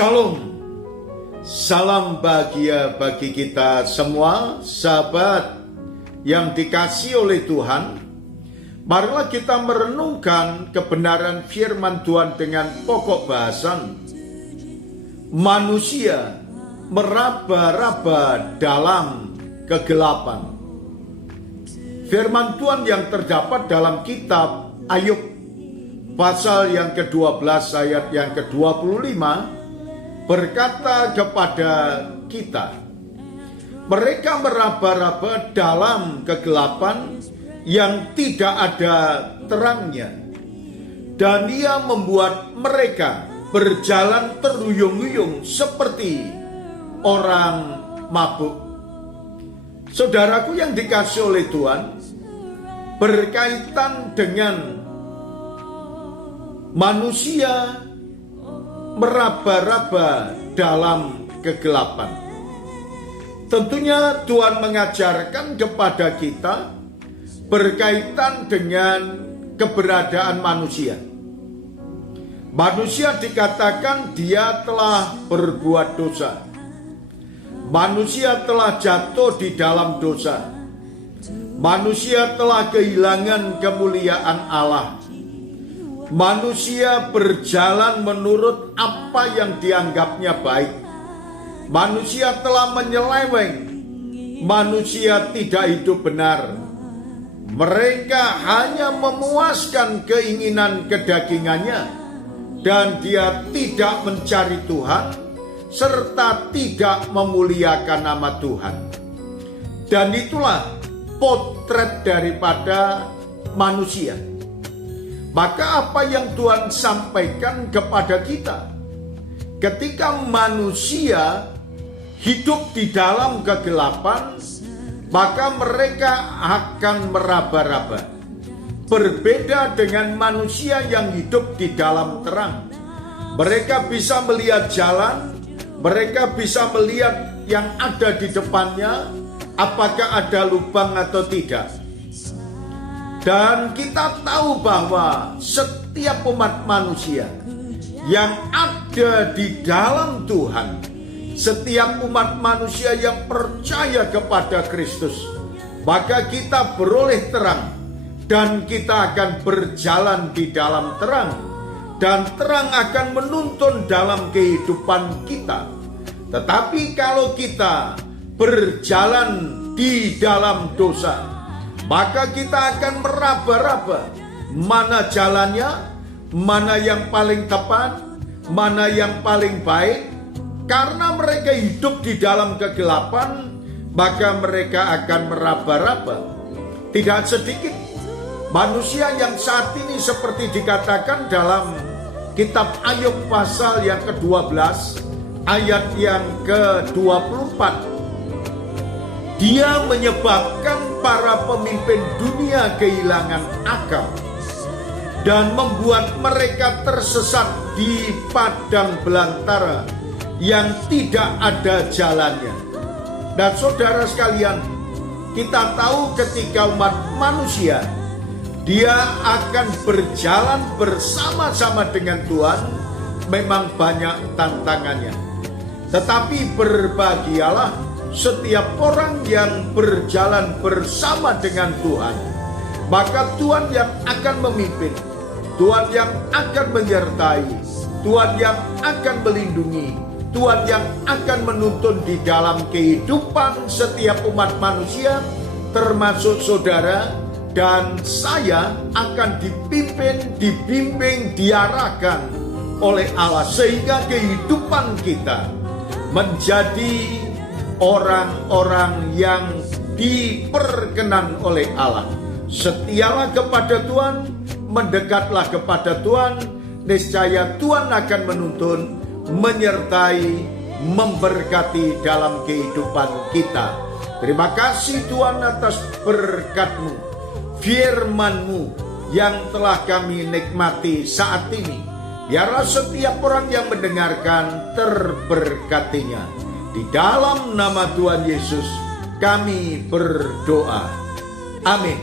Shalom, salam bahagia bagi kita semua, sahabat yang dikasihi oleh Tuhan. Marilah kita merenungkan kebenaran firman Tuhan dengan pokok bahasan manusia meraba-raba dalam kegelapan. Firman Tuhan yang terdapat dalam kitab Ayub pasal yang ke-12 ayat yang ke-25 berkata kepada kita, mereka meraba-raba dalam kegelapan yang tidak ada terangnya, dan ia membuat mereka berjalan terhuyung-huyung seperti orang mabuk. Saudaraku yang dikasihi oleh Tuhan, berkaitan dengan manusia meraba-raba dalam kegelapan. Tentunya Tuhan mengajarkan kepada kita berkaitan dengan keberadaan manusia. Manusia dikatakan dia telah berbuat dosa. Manusia telah jatuh di dalam dosa. Manusia telah kehilangan kemuliaan Allah. Manusia berjalan menurut apa yang dianggapnya baik. Manusia telah menyeleweng. Manusia tidak hidup benar. Mereka hanya memuaskan keinginan kedagingannya, dan dia tidak mencari Tuhan serta tidak memuliakan nama Tuhan. Dan itulah potret daripada manusia. Maka apa yang Tuhan sampaikan kepada kita, ketika manusia hidup di dalam kegelapan, maka mereka akan meraba-raba. Berbeda dengan manusia yang hidup di dalam terang. Mereka bisa melihat jalan, mereka bisa melihat yang ada di depannya, apakah ada lubang atau tidak. Dan kita tahu bahwa setiap umat manusia yang ada di dalam Tuhan, setiap umat manusia yang percaya kepada Kristus, maka kita beroleh terang, dan kita akan berjalan di dalam terang, dan terang akan menuntun dalam kehidupan kita. Tetapi kalau kita berjalan di dalam dosa, maka kita akan meraba-raba mana jalannya, mana yang paling tepat, mana yang paling baik. Karena mereka hidup di dalam kegelapan, maka mereka akan meraba-raba. Tidak sedikit manusia yang saat ini seperti dikatakan dalam kitab Ayub pasal yang ke-12 ayat yang ke-24. Dia menyebabkan para pemimpin dunia kehilangan akal dan membuat mereka tersesat di padang belantara yang tidak ada jalannya. Dan saudara sekalian, kita tahu ketika umat manusia dia akan berjalan bersama-sama dengan Tuhan, memang banyak tantangannya. Tetapi berbahagialah setiap orang yang berjalan bersama dengan Tuhan, maka Tuhan yang akan memimpin, Tuhan yang akan menyertai, Tuhan yang akan melindungi, Tuhan yang akan menuntun di dalam kehidupan setiap umat manusia, termasuk saudara dan saya, akan dipimpin, dibimbing, diarahkan oleh Allah, sehingga kehidupan kita menjadi orang-orang yang diperkenan oleh Allah. Setialah kepada Tuhan, mendekatlah kepada Tuhan, niscaya Tuhan akan menuntun, menyertai, memberkati dalam kehidupan kita. Terima kasih Tuhan atas berkat-Mu, firman-Mu yang telah kami nikmati saat ini. Biarlah setiap orang yang mendengarkan terberkatinya. Di dalam nama Tuhan Yesus kami berdoa. Amin.